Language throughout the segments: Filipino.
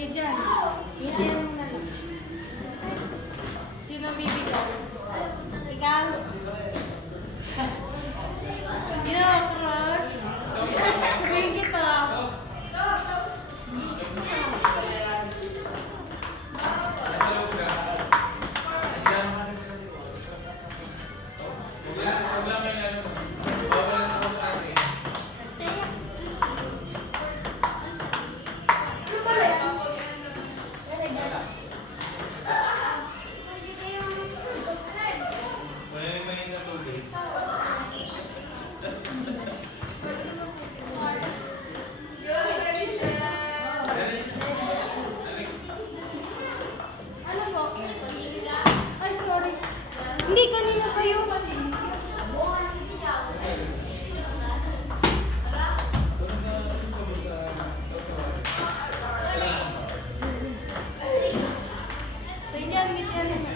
Kayo dyan. Hintayin mo na lang. Sino bibigyan? Ikaw? Crush? Sabihin kita. Hindi, kanina pa yung so, dyan, bigyan na.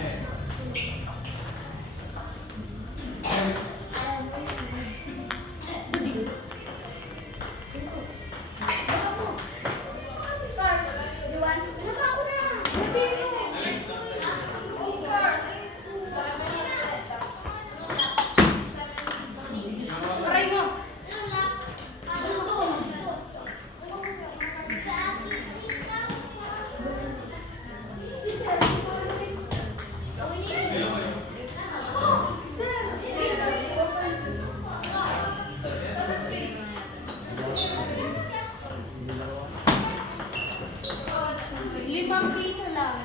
Limang piso lang.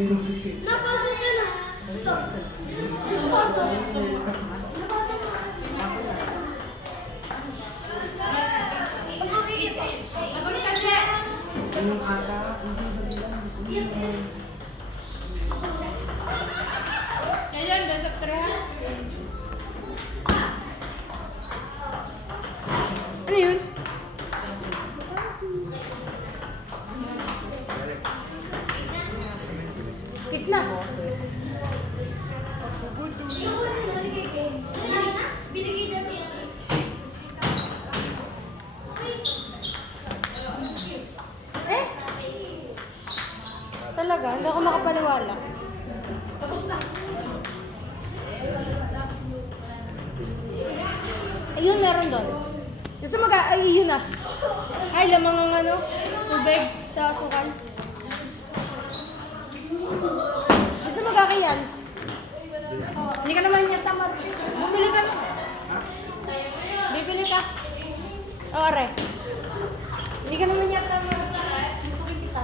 Napasok ka na. Ito. Napasok. Anong ata? Ngayon, besok tara. Ano yun? Kiss na. Eh? Talaga? Hindi ako makapaniwala. Tapos na. Ayun, meron doon. Gusto mo ka? Ay, yun na. Ay, lamang ang ano, tubig sa sukan. Gusto mo kakayan? Hindi ka naman yata bumili ka. Bibili ka. O, are. Hindi ka naman yata bibili kita.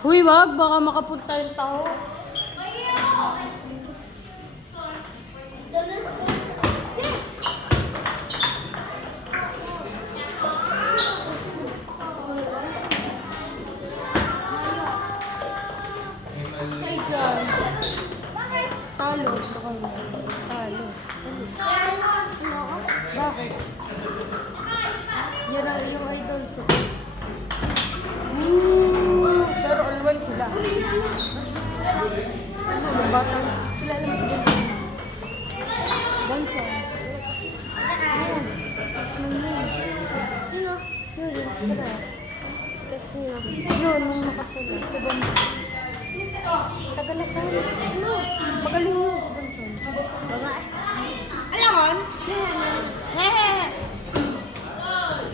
Uy, wag. Baka makapunta yung tao. Say dyan. Talo. Talo. Bakit? Yan ang iyong idol. So. Pero alwan sila. Ano, yung batang? Kilala mo sila. Bansa. Ayan. Sino? Sino? Tara. Kasi yun, nung nakasala. Sa Bansa. Tagalasan. Ano? Magaling yun sa Bansa. Babae. Alamon? Hehehe.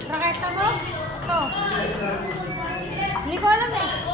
Raketa mo? Ito. Hindi ko alam eh.